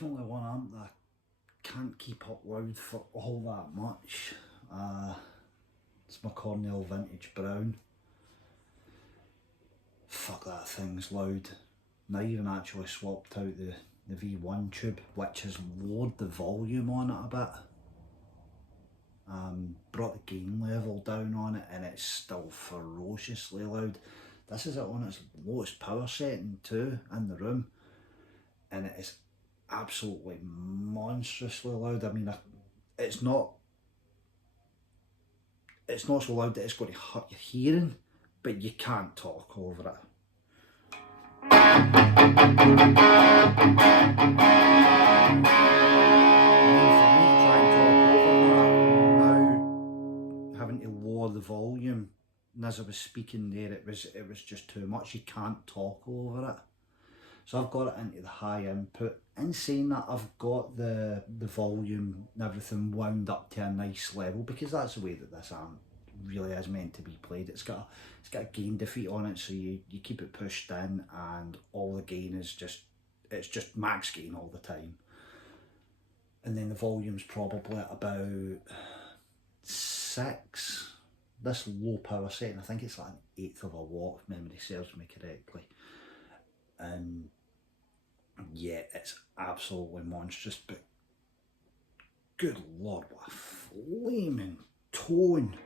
definitely one amp that I can't keep up loud for all that much. It's my Cornell Vintage Brown. Fuck, that thing's loud. And I even actually swapped out the V1 tube, which has lowered the volume on it a bit. Brought the gain level down on it, and it's still ferociously loud. This is it on its lowest power setting too in the room, and it is absolutely monstrously loud. I mean, it's not so loud that it's going to hurt your hearing, but you can't talk over it. Having to lower the volume, and as I was speaking there, it was just too much. You can't talk over it. So I've got it into the high input. In saying that, I've got the volume and everything wound up to a nice level, because that's the way that this amp really is meant to be played. It's got a gain defeat on it, so you keep it pushed in, and all the gain is just max gain all the time. And then the volume's probably at about 6. This low power setting, I think it's like 1/8 of a watt if memory serves me correctly. And yeah, it's absolutely monstrous, but good lord, what a flaming tone.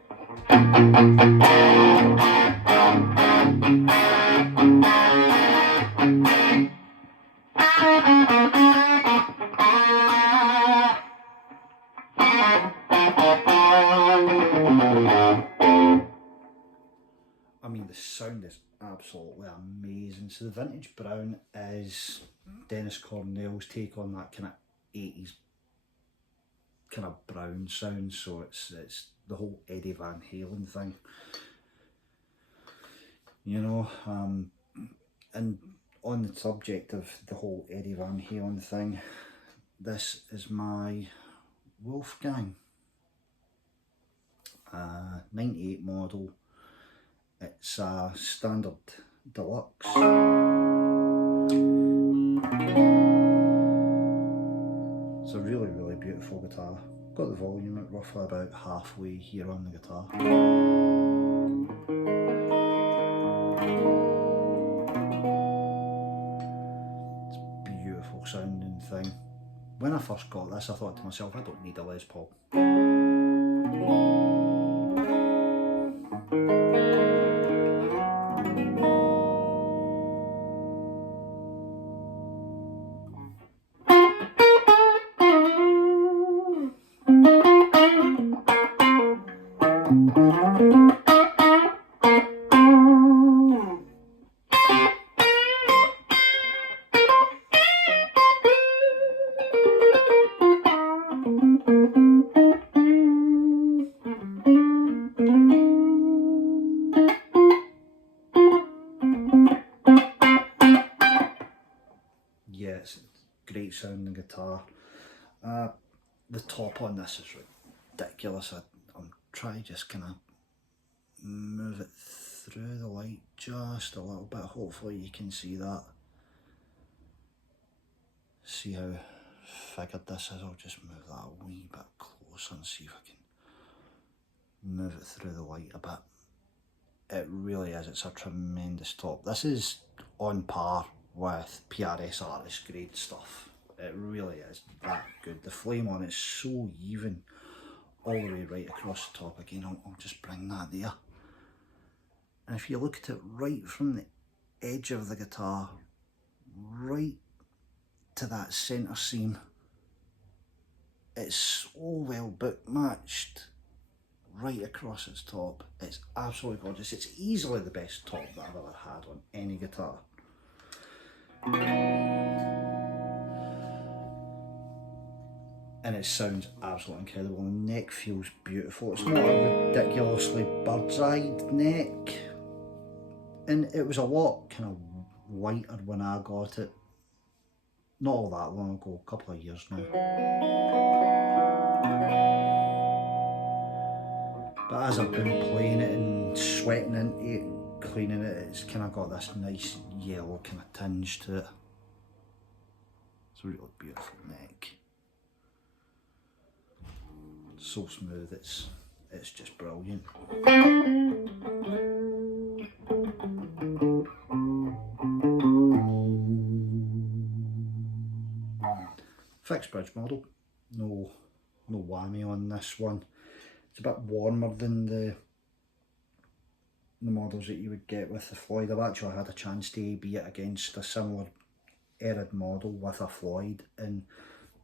I mean, the sound is absolutely amazing. So the Vintage Brown is Dennis Cornell's take on that kind of 80s kind of brown sound, so it's the whole Eddie Van Halen thing, you know. And on the subject of the whole Eddie Van Halen thing, this is my Wolfgang 98 model. It's a standard deluxe. It's a really, really beautiful guitar. Got the volume at roughly about halfway here on the guitar. It's a beautiful sounding thing. When I first got this, I thought to myself, I don't need a Les Paul. Yeah, it's a great sounding guitar. The top on this is ridiculous. I'm trying to just kind of move it through the light just a little bit. Hopefully you can see that. See how figured this is. I'll just move that a wee bit closer and see if I can move it through the light a bit. It really is, it's a tremendous top. This is on par with PRS artist grade stuff. It really is that good. The flame on it's so even all the way right across the top. Again, I'll just bring that there. And if you look at it right from the edge of the guitar right to that centre seam, it's so well book matched right across its top. It's absolutely gorgeous. It's easily the best top that I've ever had on any guitar. And it sounds absolutely incredible. The neck feels beautiful. It's not a ridiculously bird's-eyed neck, and it was a lot kind of whiter when I got it. Not all that long ago, a couple of years now. But as I've been playing it and sweating into it, cleaning it, it's kind of got this nice yellow kind of tinge to it. It's It's a really beautiful neck. So smooth, it's just brilliant. Fixed bridge model, no whammy on this one. It's a bit warmer than the models that you would get with the Floyd. I've actually had a chance to be it against a similar arid model with a Floyd, and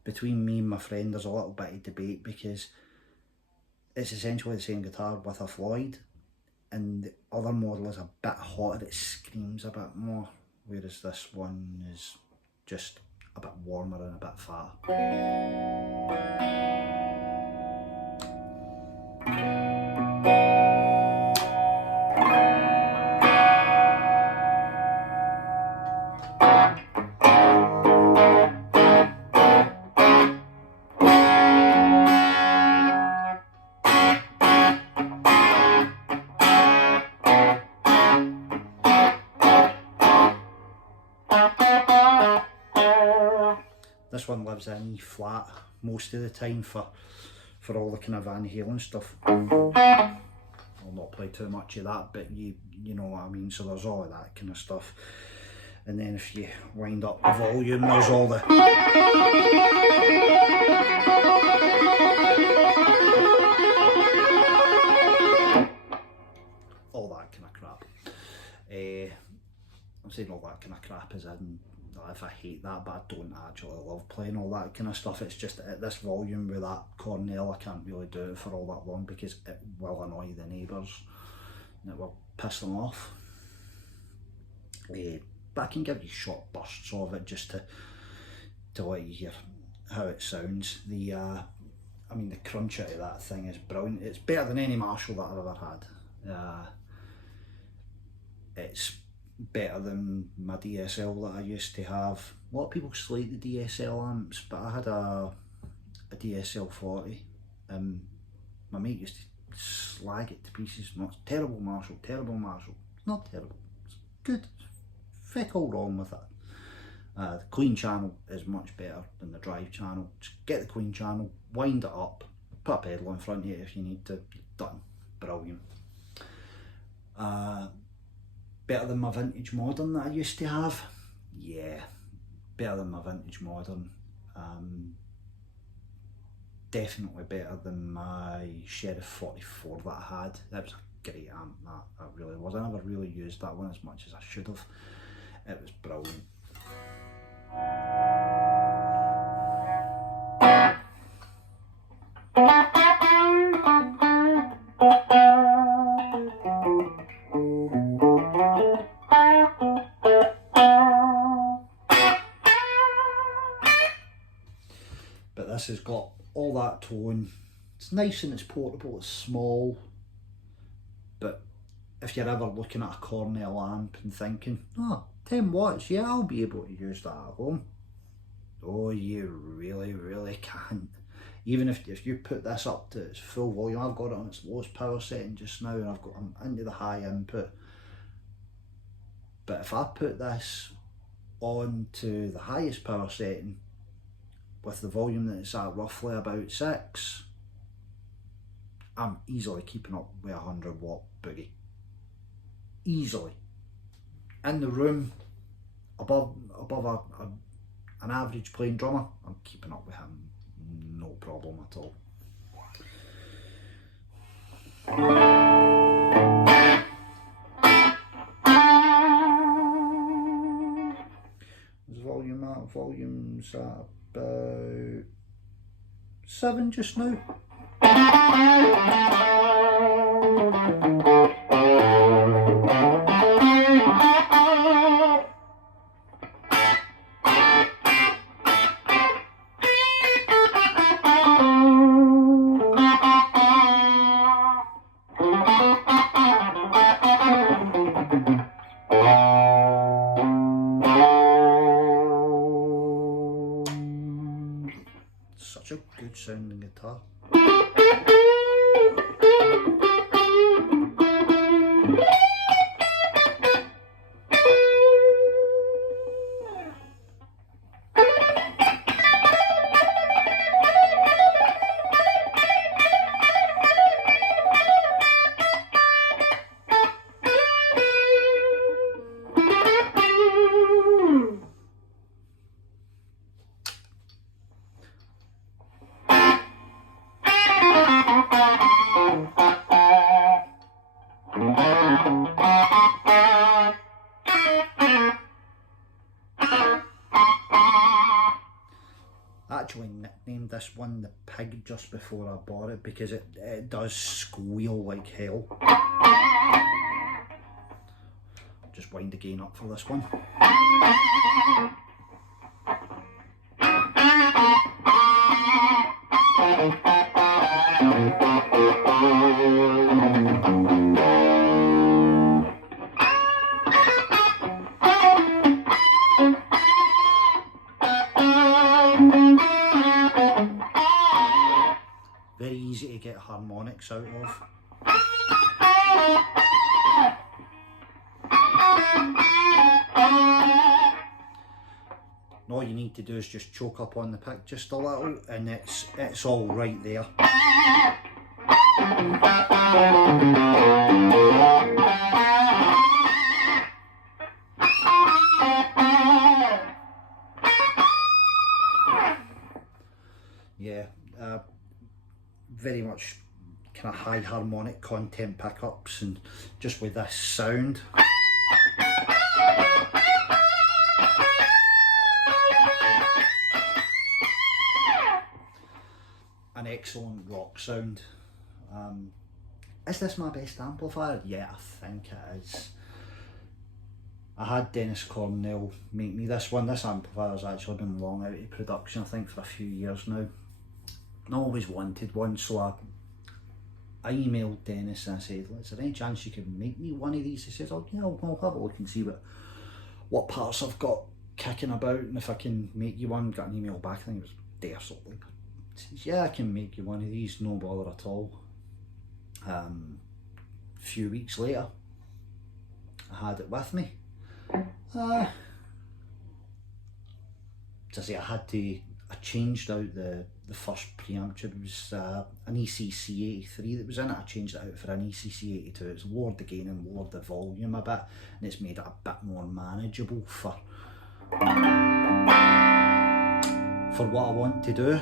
between me and my friend there's a little bit of debate because it's essentially the same guitar with a Floyd, and the other model is a bit hotter, it screams a bit more, whereas this one is just a bit warmer and a bit fatter. This one lives in E flat most of the time for all the kind of Van Halen stuff. I'll not play too much of that, but you know what I mean. So there's all of that kind of stuff. And then if you wind up the volume, there's all the that kind of crap. I'm saying all that kind of crap as in, if I hate that, but I don't actually love playing all that kind of stuff. It's just at this volume with that Cornell, I can't really do it for all that long because it will annoy the neighbours and it will piss them off. But I can give you short bursts of it just to let you hear how it sounds. I mean, the crunch out of that thing is brilliant. It's better than any Marshall that I've ever had. It's better than my DSL that I used to have. A lot of people slate the DSL amps, but I had a DSL 40 and my mate used to slag it to pieces. Terrible Marshall, terrible Marshall. Not terrible, it's good. Feck all wrong with it. The clean channel is much better than the drive channel. Just get the clean channel, wind it up, put a pedal in front of you if you need to, done. Brilliant. Better than my vintage modern that I used to have? Yeah, better than my vintage modern. Definitely better than my Sheriff 44 that I had. That was a great amp, that really was. I never really used that one as much as I should have. It was brilliant. But this has got all that tone. It's nice and it's portable, it's small, but if you're ever looking at a Cornell amp and thinking, oh, 10 watts, yeah, I'll be able to use that at home. Oh, you really, really can't. Even if you put this up to its full volume, I've got it on its lowest power setting just now and I'm into the high input. But if I put this on to the highest power setting with the volume that it's at roughly about 6, I'm easily keeping up with a 100 watt boogie. Easily. In the room, above an average playing drummer, I'm keeping up with him, no problem at all. What's volume at? Volume's at about 7 just now. Such a good sounding guitar. nicknamed this one the Pig just before I bought it, because it does squeal like hell. Just wind the gain up for this one. Very easy to get harmonics out of. All you need to do is just choke up on the pick just a little, and it's all right there. Yeah, very much kind of high harmonic content pickups, and just with this sound. An excellent rock sound. Is this my best amplifier? Yeah, I think it is. I had Dennis Cornell make me this one. This amplifier's actually been long out of production, I think, for a few years now. I always wanted one, so I emailed Dennis and I said, is there any chance you could make me one of these? He says, oh yeah, I'll have a look and see what parts I've got kicking about, and if I can make you one. Got an email back, I think it was a day or so later. He says, yeah, I can make you one of these, no bother at all. A few weeks later, I had it with me. As I say, I changed out the first preamp. It was an ECC83 that was in it. I changed it out for an ECC82. It's lowered the gain and lowered the volume a bit, and it's made it a bit more manageable for what I want to do.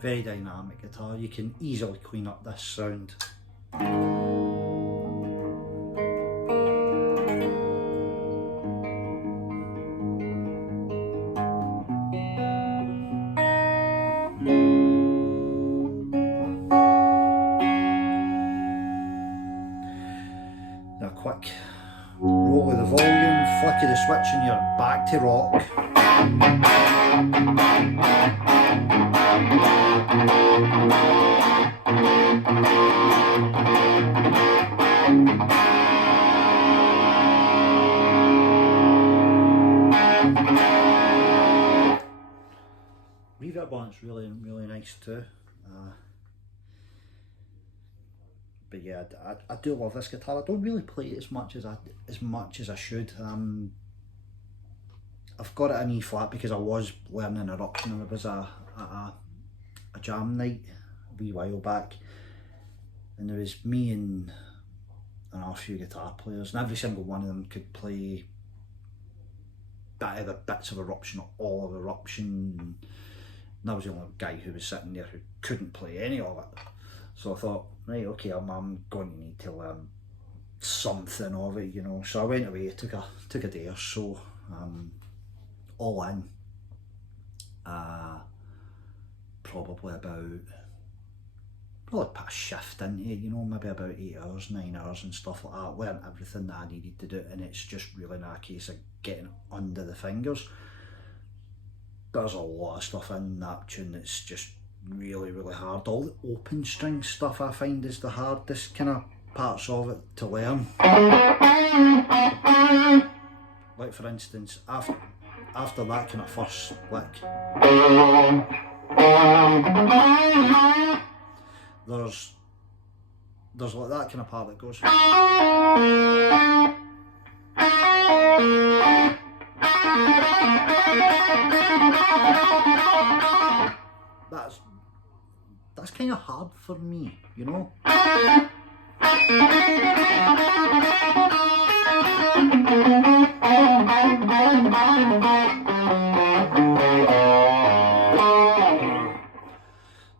Very dynamic guitar. You can easily clean up this sound. A quick roll of the volume, flick of the switch, and you're back to rock. Reverb on it's really nice too. But yeah, I do love this guitar. I don't really play it as much as I should. I've got it in E flat because I was learning Eruption, and there was a jam night a wee while back, and there was me and a few guitar players, and every single one of them could play either bits of Eruption or all of Eruption, and I was the only guy who was sitting there who couldn't play any of it. So I thought, right, okay, I'm going to need to learn something of it, you know. So I went away, took a day or so, all in, probably put a shift into it, you know, maybe about 8 hours, 9 hours and stuff like that. Learned everything that I needed to do, and it's just really not a case of getting under the fingers. There's a lot of stuff in that tune that's just really, really hard. All the open string stuff I find is the hardest kind of parts of it to learn. Like for instance, after that kind of first lick, there's like that kind of part that goes. That's kind of hard for me, you know.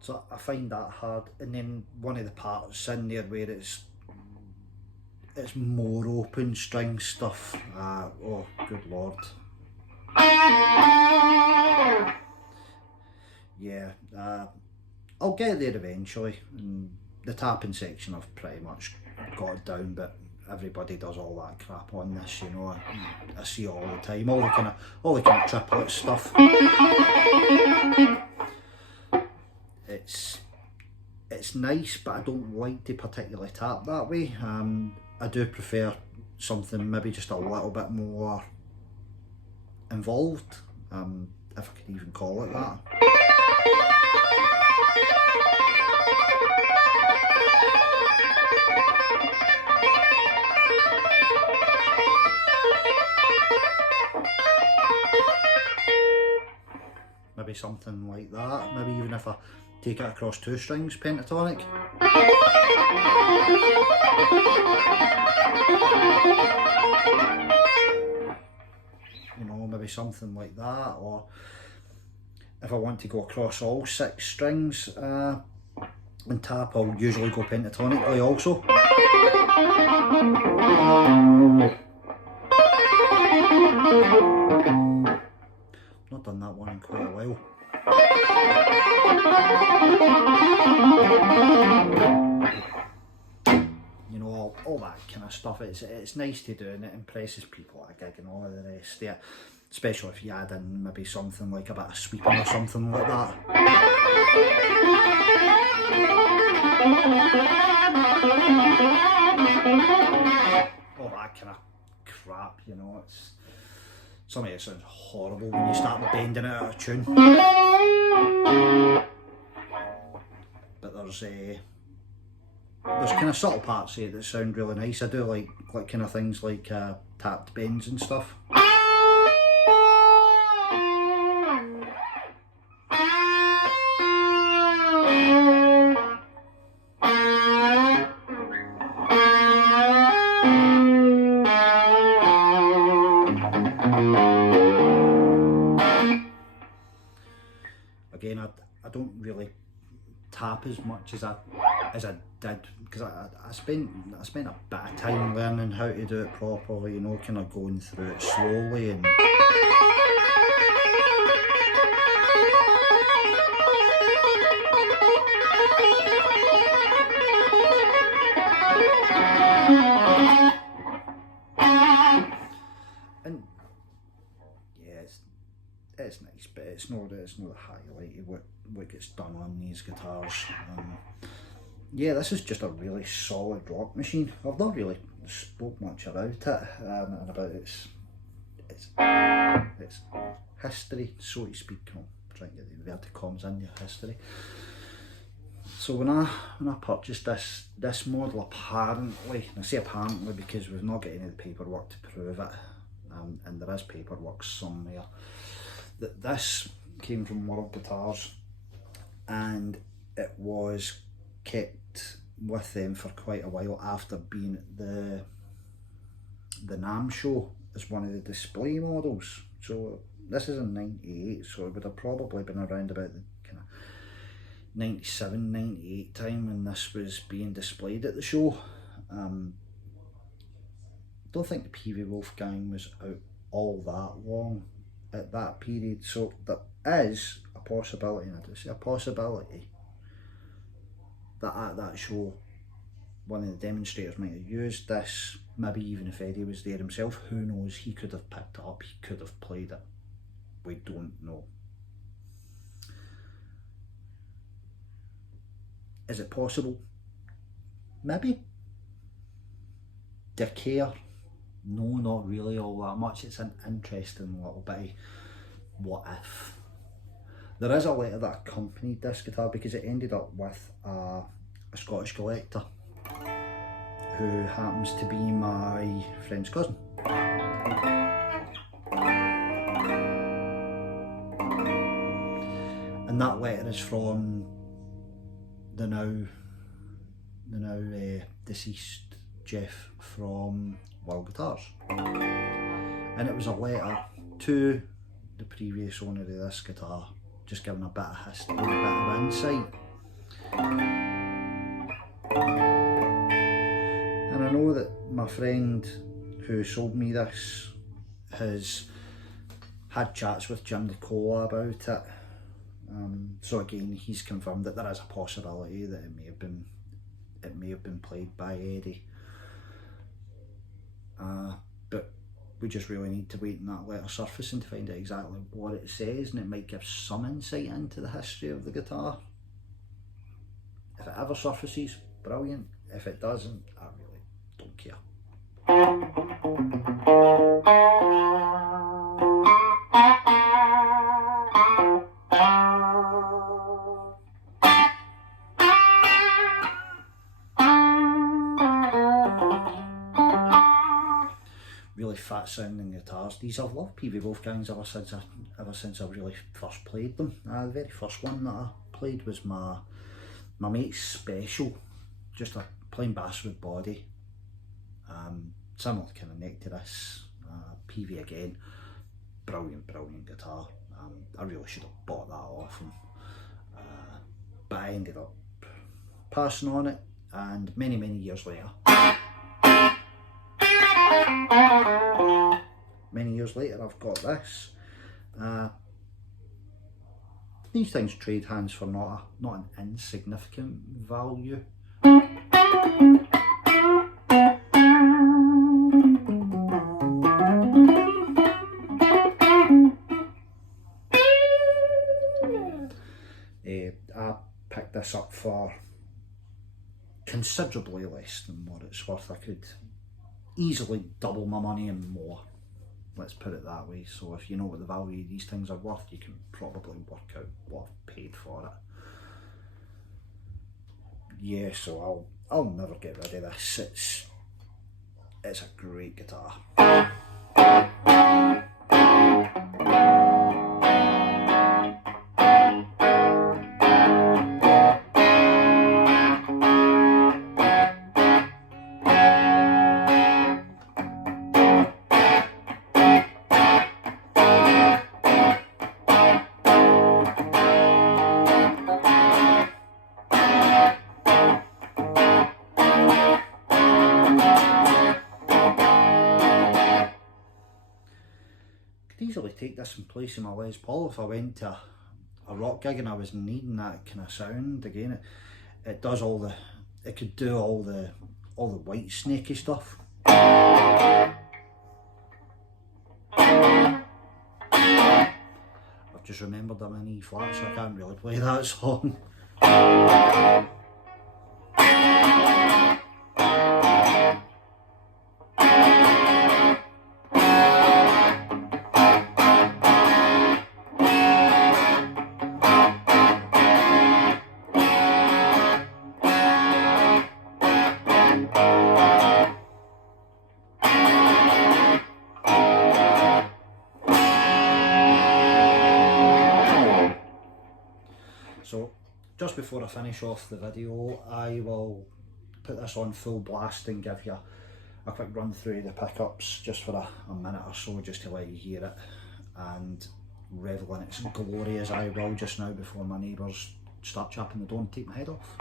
So I find that hard, and then one of the parts in there where it's more open string stuff. Oh, good lord. Yeah, I'll get there eventually. And the tapping section I've pretty much got it down, but everybody does all that crap on this, you know. I see it all the time, all the kind of triplet stuff. It's nice, but I don't like to particularly tap that way. I do prefer something maybe just a little bit more involved, if I could even call it that. Maybe something like that, maybe even if I take it across 2 strings, pentatonic. You know, maybe something like that, or if I want to go across all 6 strings and tap, I'll usually go pentatonically also. Not done that one in quite a while. You know, all that kind of stuff. It's nice to do, and it impresses people at a gig and all of the rest. Yeah, especially if you add in maybe something like a bit of sweeping or something like that. All that kind of crap, you know. Some of it sounds horrible when you start bending it out of tune. But there's kind of subtle parts here that sound really nice. I do like kind of things like tapped bends and stuff. Again, I don't really tap as much as I did, because I spent a bit of time learning how to do it properly, you know, kind of going through it slowly and yeah, it's nice, but it's not the highlight of what gets done on these guitars. Yeah, this is just a really solid rock machine. I've not really spoke much about it and about its history, so to speak. I'm trying to get the inverted commas in your history. So when I purchased this model, apparently, and I say apparently because we've not got any of the paperwork to prove it, and there is paperwork somewhere, that this came from World Guitars, and it was kept with them for quite a while after being at the NAMM show as one of the display models. So this is in '98, so it would have probably been around about the kind of '97, '98 time when this was being displayed at the show. Don't think the Peavey Wolfgang was out all that long at that period, so there is a possibility, and I do say a possibility, that at that show one of the demonstrators might have used this. Maybe even if Eddie was there himself, who knows, he could have picked it up, he could have played it, we don't know. Is it possible? Maybe. Do I care? No, not really all that much. It's an interesting little bit of what if. There is a letter that accompanied this guitar because it ended up with a Scottish collector who happens to be my friend's cousin. And that letter is from the now deceased Jeff from Wild Guitars. And it was a letter to the previous owner of this guitar, just giving a bit of history, a bit of insight. And I know that my friend who sold me this has had chats with Jim DeCola about it. So again, he's confirmed that there is a possibility that it may have been played by Eddie. But we just really need to wait on that letter surfacing to find out exactly what it says, and it might give some insight into the history of the guitar. If it ever surfaces, brilliant. If it doesn't, I really don't care. Really fat sounding guitars. These I've loved Peavey Wolfgangs ever since I really first played them. The very first one that I played was my mate's special, just a plain basswood body, similar kind of neck to this. Peavey again, brilliant guitar. I really should have bought that off him, but I ended up passing on it, and many years later, I've got this. These things trade hands for not an insignificant value. I picked this up for considerably less than what it's worth. I could easily double my money and more, let's put it that way. So if you know what the value of these things are worth, you can probably work out what I've paid for it. Yeah, so I'll never get rid of this. It's a great guitar. Easily take this in place of my Les Paul if I went to a rock gig and I was needing that kind of sound. Again, it does it could do all the white snaky stuff. I've just remembered I'm in E flat, so I can't really play that song. So just before I finish off the video, I will put this on full blast and give you a quick run through the pickups just for a minute or so, just to let you hear it and revel in its glory as I will just now before my neighbours start chapping the door and take my head off.